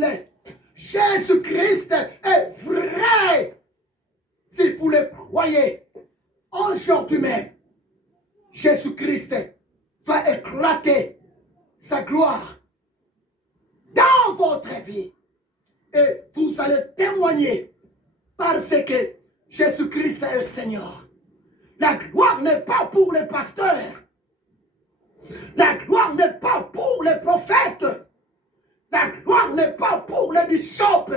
l'est. Jésus-Christ est vrai. Si vous le croyez, aujourd'hui même, Jésus-Christ va éclater sa gloire dans votre vie. Et vous allez témoigner parce que Jésus-Christ est le Seigneur. La gloire n'est pas pour les pasteurs. La gloire n'est pas pour les prophètes. La gloire n'est pas pour les bishops.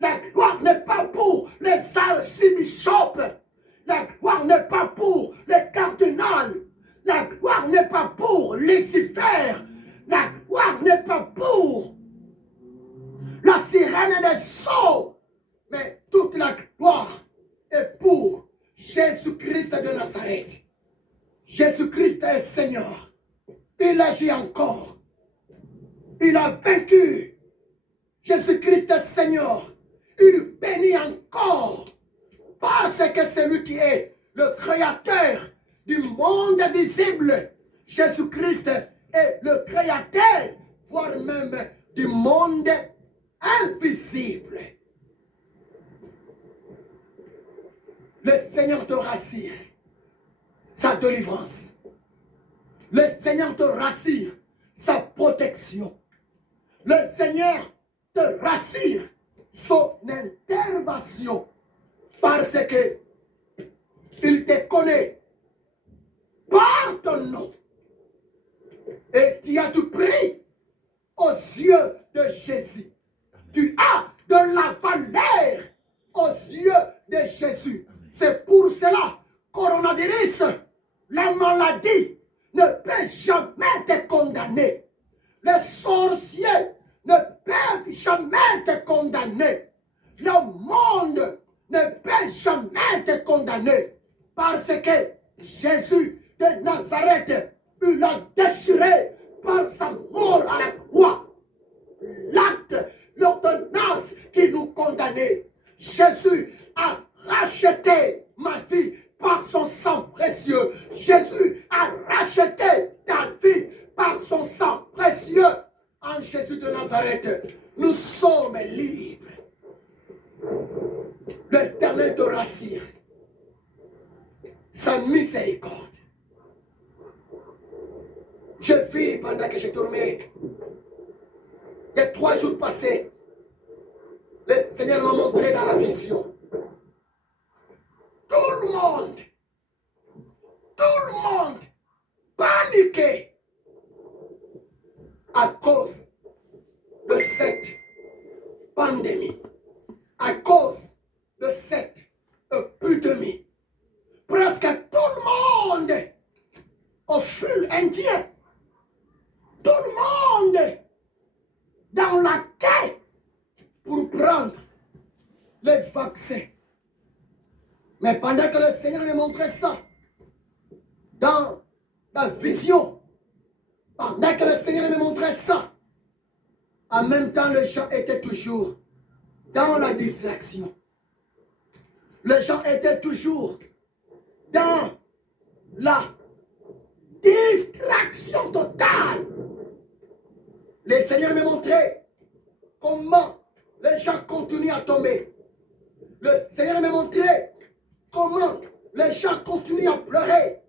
La gloire n'est pas pour les archibishops. La gloire n'est pas pour les cardinals. La gloire n'est pas pour Lucifer. La gloire n'est pas pour la sirène des sceaux. Mais toute la gloire est pour Jésus-Christ de Nazareth. Jésus-Christ est Seigneur. Il agit encore. Il a vaincu. Jésus-Christ est Seigneur. Il bénit encore. Parce que c'est lui qui est le créateur du monde visible. Jésus-Christ est le créateur, voire même du monde invisible. Le Seigneur te rassure sa délivrance. Le Seigneur te rassure sa protection. Le Seigneur te rassure son intervention. Parce que il te connaît par ton nom. Et tu as tout pris aux yeux de Jésus. Tu as de la valeur aux yeux de Jésus. C'est pour cela, coronavirus, la maladie ne peut jamais te condamner. Les sorciers ne peuvent jamais te condamner. Le monde ne peut jamais te condamner. Parce que Jésus de Nazareth, il a déchiré par sa mort à la croix l'acte, l'ordonnance qui nous condamnait. Jésus a racheté ma vie par son sang précieux. Jésus a racheté ta vie par son sang précieux. En Jésus de Nazareth, nous sommes libres. L'Éternel te rassure. Sa miséricorde. Je vis pendant que je dormais. Il y a 3 jours passés, le Seigneur m'a montré dans la vision. Tout le monde paniqué à cause de cette pandémie, à cause de cette épidémie. Presque tout le monde au fil indien, tout le monde dans la quête pour prendre les vaccins. Mais pendant que le Seigneur me montrait ça, dans la vision, pendant que le Seigneur me montrait ça, en même temps les gens étaient toujours dans la distraction. Les gens étaient toujours dans la distraction totale. Le Seigneur me montrait comment les gens continuent à tomber. Le Seigneur me montrait comment les gens continuent à pleurer.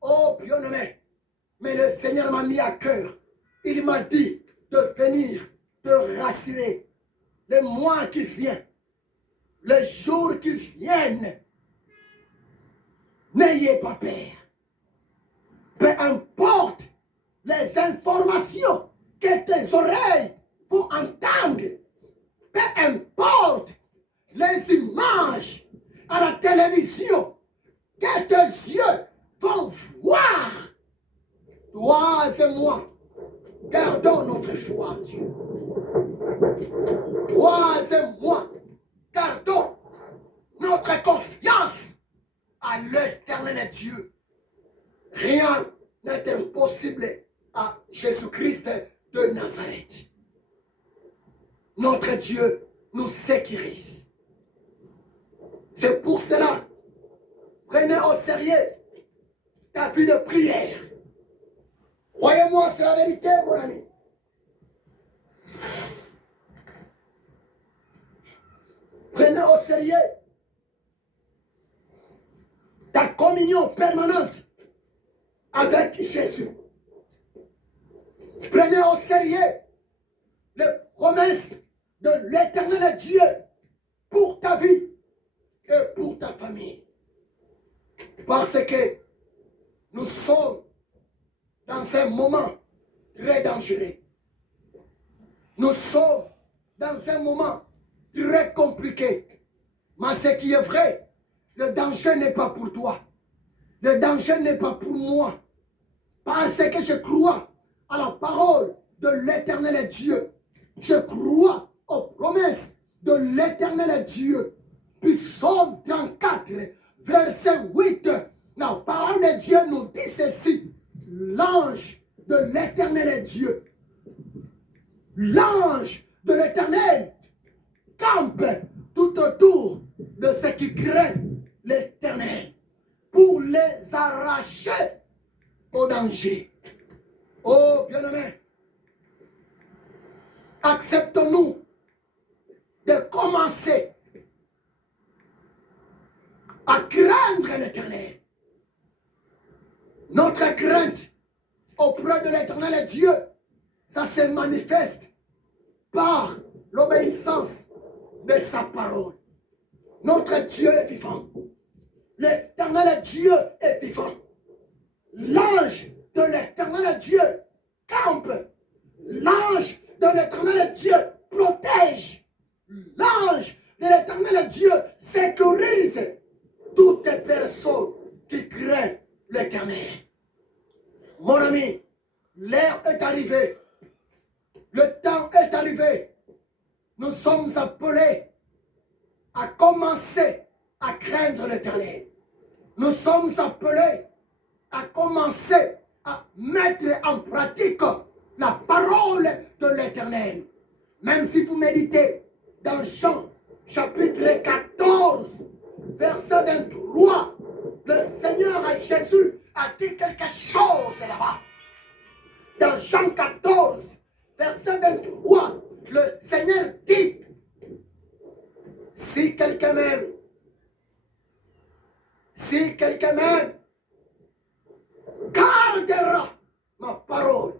Oh bien-aimé, mais le Seigneur m'a mis à cœur. Il m'a dit de venir te rassurer. Les mois qui viennent, les jours qui viennent, n'ayez pas peur. Peu importe les informations que tes oreilles vont entendre, peu importe les images à la télévision que tes yeux vont voir, toi et moi, gardons notre foi en Dieu. Toi et moi, gardons notre confiance à l'Éternel Dieu. Rien n'est impossible à Jésus-Christ de Nazareth. Notre Dieu nous sécurise. C'est pour cela, prenez au sérieux ta vie de prière. Croyez-moi, c'est la vérité, mon ami. Prenez au sérieux ta communion permanente avec Jésus. Prenez au sérieux les promesses de l'éternel Dieu pour ta vie et pour ta famille. Parce que nous sommes dans un moment très dangereux. Nous sommes dans un moment très compliqué. Mais ce qui est vrai, le danger n'est pas pour toi. Le danger n'est pas pour moi. Parce que je crois à la parole de l'éternel Dieu. Je crois aux promesses de l'éternel Dieu. Puis Psaume 34, verset 8, la parole de Dieu nous dit ceci. L'ange de l'éternel Dieu, l'ange de l'éternel campe tout autour de ceux qui craignent l'éternel pour les arracher au danger. Oh bien-aimé, acceptons-nous de commencer à craindre l'éternel. Notre crainte auprès de l'éternel Dieu, ça se manifeste par l'obéissance de sa parole. Notre Dieu est vivant. L'éternel Dieu est vivant. L'ange de l'éternel Dieu campe. L'ange de l'éternel Dieu protège. L'ange de l'éternel Dieu sécurise toutes les personnes qui craignent l'éternel. Mon ami, l'heure est arrivée. Le temps est arrivé. Nous sommes appelés à commencer à craindre l'éternel. Nous sommes appelés à commencer à mettre en pratique la parole de l'éternel. Même si vous méditez dans Jean chapitre 14, verset 23, le Seigneur Jésus a dit quelque chose là-bas. Dans Jean 14, verset 23, le Seigneur dit, si quelqu'un m'aime, gardera ma parole,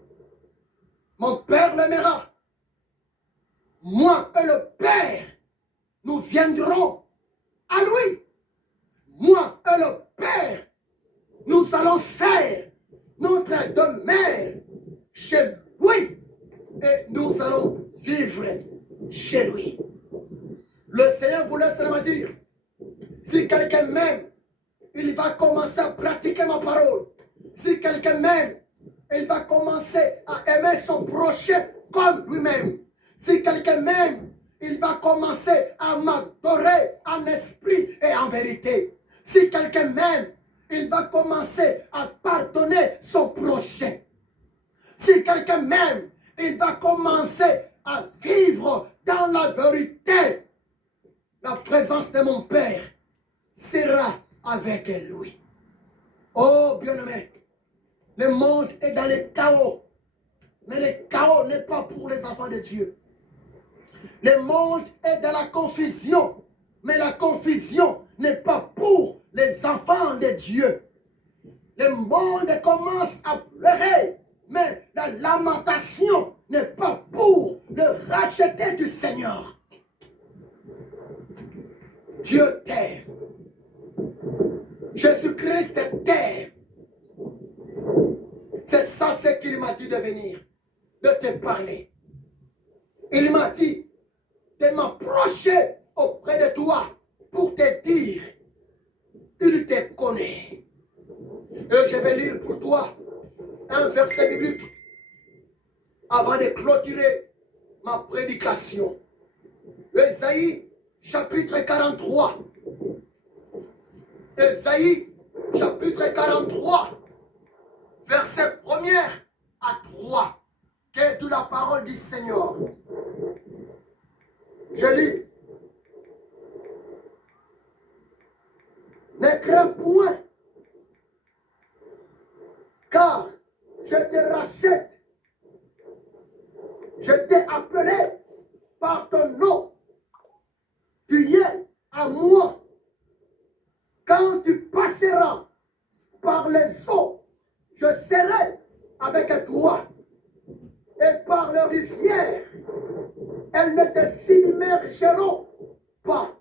mon Père l'aimera. Moi et le Père, nous viendrons à lui. Moi et le Père, nous allons faire notre demeure chez lui et nous allons vivre chez lui. Le Seigneur vous laisse me dire, si quelqu'un m'aime, il va commencer à pratiquer ma parole. Si quelqu'un m'aime, il va commencer à aimer son prochain comme lui-même. Si quelqu'un m'aime, il va commencer à m'adorer en esprit et en vérité. Si quelqu'un m'aime, il va commencer à pardonner son prochain. Si quelqu'un m'aime, il va commencer à vivre dans la vérité. La présence de mon Père sera avec lui. Oh bien-aimé, le monde est dans le chaos. Mais le chaos n'est pas pour les enfants de Dieu. Le monde est dans la confusion. Mais la confusion n'est pas pour les enfants de Dieu. Le monde commence à pleurer. Mais la lamentation n'est pas pour le racheter du Seigneur. Dieu t'aime. Jésus-Christ t'aime. C'est ça ce qu'il m'a dit de venir, de te parler. Il m'a dit de m'approcher auprès de toi pour te dire, il te connaît. Et je vais lire pour toi un verset biblique avant de clôturer ma prédication. Ésaïe chapitre 43. Ésaïe chapitre 43, verset 1er à 3. Qu'est toute la parole du Seigneur? Je lis. Ne crains point, car je te rachète. Je t'ai appelé par ton nom. Tu es Quand tu passeras par les eaux, je serai avec toi. Et par les rivières, elles ne te submergeront pas.